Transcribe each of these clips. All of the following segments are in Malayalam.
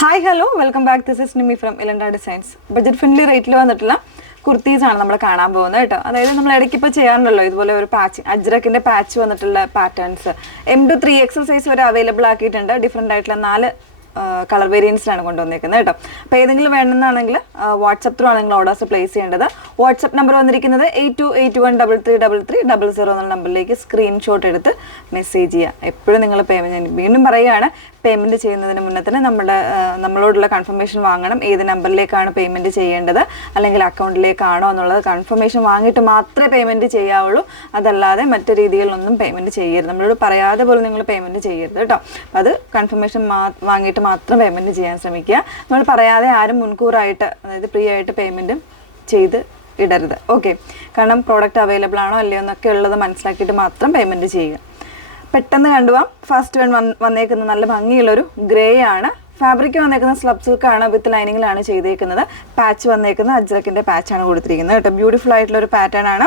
Hi hello welcome back. This is Nimi from Elanda designs. Budget friendly റേറ്റിൽ വന്നിട്ടുള്ള കുർത്തീസ് ആണ് നമ്മൾ കാണാൻ പോകുന്നത് കേട്ടോ. അതായത് നമ്മൾ ഇടയ്ക്ക് ഇപ്പോൾ ചെയ്യാറുണ്ടല്ലോ ഇതുപോലെ ഒരു പാച്ച്, അജ്രക്കിൻ്റെ പാച്ച് വന്നിട്ടുള്ള patterns M to 3XL size വരെ അവൈലബിൾ ആക്കിയിട്ടുണ്ട്. ഡിഫറെൻ്റ് ആയിട്ടുള്ള 4 കളർ വേരിയൻസിലാണ് കൊണ്ടുവന്നിരിക്കുന്നത് കേട്ടോ. അപ്പോൾ ഏതെങ്കിലും വേണമെന്നാണെങ്കിൽ വാട്സപ്പ് ത്രൂ ആണ് നിങ്ങൾ ഓർഡേഴ്സ് പ്ലേസ് ചെയ്യേണ്ടത്. വാട്സപ്പ് നമ്പർ വന്നിരിക്കുന്നത് 8281333300 എന്നുള്ള നമ്പറിലേക്ക് സ്ക്രീൻഷോട്ട് എടുത്ത് മെസ്സേജ് ചെയ്യുക. എപ്പോഴും നിങ്ങൾ പേയ്മെൻറ്റ്, വീണ്ടും പറയുകയാണ്, പേയ്മെൻറ്റ് ചെയ്യുന്നതിന് മുന്നേ തന്നെ നമ്മളോടുള്ള കൺഫർമേഷൻ വാങ്ങണം. ഏത് നമ്പറിലേക്കാണ് പേയ്മെൻറ്റ് ചെയ്യേണ്ടത്, അല്ലെങ്കിൽ അക്കൗണ്ടിലേക്കാണോ എന്നുള്ളത് കൺഫർമേഷൻ വാങ്ങിയിട്ട് മാത്രമേ പേയ്മെൻറ്റ് ചെയ്യാവുള്ളൂ. അതല്ലാതെ മറ്റു രീതികളിലൊന്നും പേയ്മെൻറ്റ് ചെയ്യരുത്. നമ്മളോട് പറയാതെ പോലും നിങ്ങൾ പേയ്മെൻറ്റ് ചെയ്യരുത് കേട്ടോ. അപ്പോൾ അത് കൺഫർമേഷൻ വാങ്ങിയിട്ട് മാത്രം പേയ്മെൻറ്റ് ചെയ്യാൻ ശ്രമിക്കുക. നമ്മൾ പറയാതെ ആരും മുൻകൂറായിട്ട്, അതായത് ഫ്രീ ആയിട്ട് പേയ്മെൻറ്റും ചെയ്ത് ഇടരുത്. ഓക്കെ, കാരണം പ്രോഡക്റ്റ് അവൈലബിൾ ആണോ അല്ലയോ എന്നൊക്കെ ഉള്ളത് മനസ്സിലാക്കിയിട്ട് മാത്രം പേയ്മെൻറ്റ് ചെയ്യുക. പെട്ടെന്ന് കണ്ടുപോകാം. ഫസ്റ്റ് വന്നേക്കുന്നത് നല്ല ഭംഗിയുള്ളൊരു ഗ്രേ ആണ്. ഫാബ്രിക് വന്നേക്കുന്നത് സ്ലബ് സിൽക്കാണ്, വിത്ത് ലൈനിങ്ങിലാണ് ചെയ്തേക്കുന്നത്. പാച്ച് വന്നേക്കുന്നത് അജ്രക്കിൻ്റെ പാച്ചാണ് കൊടുത്തിരിക്കുന്നത് കേട്ടോ. ബ്യൂട്ടിഫുൾ ആയിട്ടുള്ളൊരു പാറ്റേൺ ആണ്.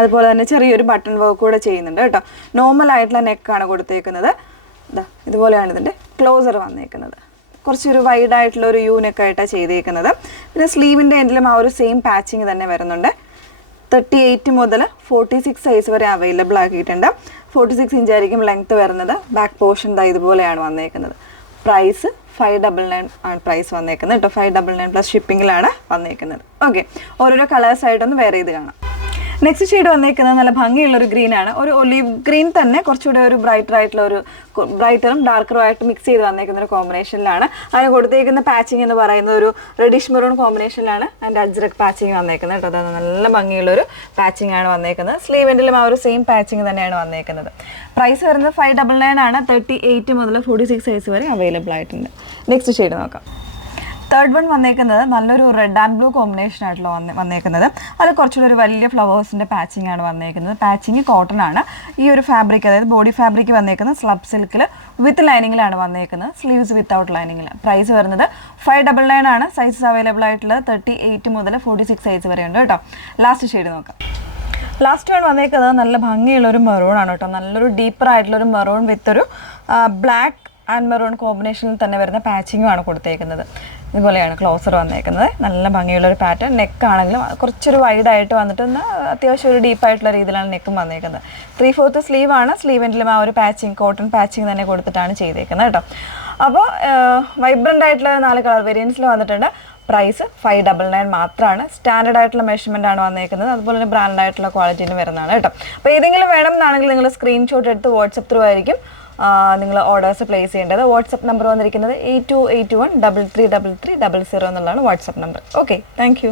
അതുപോലെ തന്നെ ചെറിയൊരു ബട്ടൺ വർക്ക് കൂടെ ചെയ്യുന്നുണ്ട് കേട്ടോ. നോർമൽ ആയിട്ടുള്ള നെക്കാണ് കൊടുത്തേക്കുന്നത്. ഇതുപോലെയാണ് ഇതിൻ്റെ ക്ലോസർ വന്നേക്കുന്നത്. കുറച്ചൊരു വൈഡ് ആയിട്ടുള്ള ഒരു നെക്കായിട്ടാണ് ചെയ്തേക്കുന്നത്. പിന്നെ സ്ലീവിൻ്റെ എൻഡിലും ആ ഒരു സെയിം പാച്ചിങ് തന്നെ വരുന്നുണ്ട്. 38 മുതൽ 46 സൈസ് വരെ അവൈലബിൾ ആക്കിയിട്ടുണ്ട്. 46 ഇഞ്ച് ആയിരിക്കും ലെങ്ത്ത് വരുന്നത്. ബാക്ക് പോർഷൻ ഇതുപോലെയാണ് വന്നേക്കുന്നത്. പ്രൈസ് 599 ആണ് പ്രൈസ് വന്നേക്കുന്നത് കേട്ടോ. 599 പ്ലസ് ഷിപ്പിങ്ങിലാണ് വന്നേക്കുന്നത്. ഓക്കെ, ഓരോരോ കളേഴ്സായിട്ടൊന്ന് വേറെ ചെയ്ത് കാണാം. നെക്സ്റ്റ് ഷെയ്ഡ് വന്നേക്കുന്നത് നല്ല ഭംഗിയുള്ളൊരു ഗ്രീൻ ആണ്. ഒരു ഒലീവ് ഗ്രീൻ തന്നെ കുറച്ചുകൂടെ ഒരു ബ്രൈറ്റർ ആയിട്ടുള്ള ഒരു ബ്രൈറ്ററും ഡാർക്കറും ആയിട്ട് മിക്സ് ചെയ്ത് വന്നേക്കുന്ന ഒരു കോമ്പിനേഷനിലാണ്. അതിന് കൊടുത്തേക്കുന്ന പാച്ചിങ് എന്ന് പറയുന്നത് ഒരു റെഡിഷ് മെറൂൺ കോമ്പിനേഷനിലാണ് അതിൻ്റെ അജ്രക് പാച്ചിങ് വന്നേക്കുന്നത് കേട്ടോ. അതാണ് നല്ല ഭംഗിയുള്ളൊരു പാച്ചിങ് ആണ് വന്നേക്കുന്നത്. സ്ലീവെൻഡിലും ആ ഒരു സെയിം പാച്ചിങ് തന്നെയാണ് വന്നേക്കുന്നത്. പ്രൈസ് വരുന്നത് 599 ആണ്. 38 മുതൽ 46 സൈസ് വരെ അവൈലബിൾ ആയിട്ടുണ്ട്. നെക്സ്റ്റ് ഷെയ്ഡ് നോക്കാം. തേർഡ് വൺ വന്നേക്കുന്നത് നല്ലൊരു റെഡ് ആൻഡ് ബ്ലൂ കോമ്പിനേഷൻ ആയിട്ടുള്ള വന്നേക്കുന്നത്. അത് കുറച്ചുകൂടി ഒരു വലിയ ഫ്ലവേഴ്സിൻ്റെ പാച്ചിങ് ആണ് വന്നേക്കുന്നത്. പാച്ചിങ് കോട്ടൺ ആണ്. ഈ ഒരു ഫാബ്രിക്, അതായത് ബോഡി ഫാബ്രിക് വന്നേക്കുന്നത് സ്ലബ് സിൽക്കിൽ വിത്ത് ലൈനിങ്ങിലാണ് വന്നേക്കുന്നത്. Sleeves without ലൈനിങ്ങിൽ. പ്രൈസ് വരുന്നത് 599 ആണ്. സൈസസ് അവൈലബിൾ ആയിട്ടുള്ളത് 38 മുതൽ 46 സൈസ് വരെ ഉണ്ട് കേട്ടോ. ലാസ്റ്റ് ഷെയ്ഡ് നോക്കാം. ലാസ്റ്റ് വൺ വന്നേക്കുന്നത് നല്ല ഭംഗിയുള്ളൊരു മെറൂൺ ആണ് കേട്ടോ. നല്ലൊരു ഡീപ്പർ ആയിട്ടുള്ളൊരു മെറൂൺ വിത്തൊരു ബ്ലാക്ക് ആൻഡ് മെറൂൺ കോമ്പിനേഷനിൽ തന്നെ വരുന്ന പാച്ചിങ്ങുമാണ് കൊടുത്തേക്കുന്നത്. ഇതുപോലെയാണ് ക്ലോസർ വന്നേക്കുന്നത്. നല്ല ഭംഗിയുള്ളൊരു പാറ്റേൺ. നെക്കാണെങ്കിലും കുറച്ചൊരു വൈഡായിട്ട് വന്നിട്ട് അത്യാവശ്യം ഒരു ഡീപ്പായിട്ടുള്ള രീതിയിലാണ് നെക്കും വന്നേക്കുന്നത്. 3/4 സ്ലീവ് ആണ്. സ്ലീവെൻഡിലും ആ ഒരു പാച്ചിങ്, കോട്ടൺ പാച്ചിങ് തന്നെ കൊടുത്തിട്ടാണ് ചെയ്തേക്കുന്നത് കേട്ടോ. അപ്പോൾ വൈബ്രൻ്റ് ആയിട്ടുള്ള 4 കളർ വേരിയൻസിൽ വന്നിട്ടുണ്ട്. പ്രൈസ് 599 മാത്രമാണ്. സ്റ്റാൻഡേർഡ് ആയിട്ടുള്ള മെഷർമെൻ്റ് ആണ് വന്നേക്കുന്നത്. അതുപോലെ തന്നെ ബ്രാൻഡ് ആയിട്ടുള്ള ക്വാളിറ്റിയിൽ വരുന്നതാണ് കേട്ടോ. അപ്പോൾ ഏതെങ്കിലും വേണം എന്നാണെങ്കിൽ നിങ്ങൾ സ്ക്രീൻഷോട്ട് എടുത്ത് വാട്സപ്പ് ത്രൂ ആയിരിക്കും നിങ്ങൾ ഓർഡേഴ്സ് പ്ലേസ് ചെയ്യേണ്ടത്. വാട്സപ്പ് നമ്പർ വന്നിരിക്കുന്നത് 8281333300 എന്നുള്ളതാണ് WhatsApp number. Okay, thank you.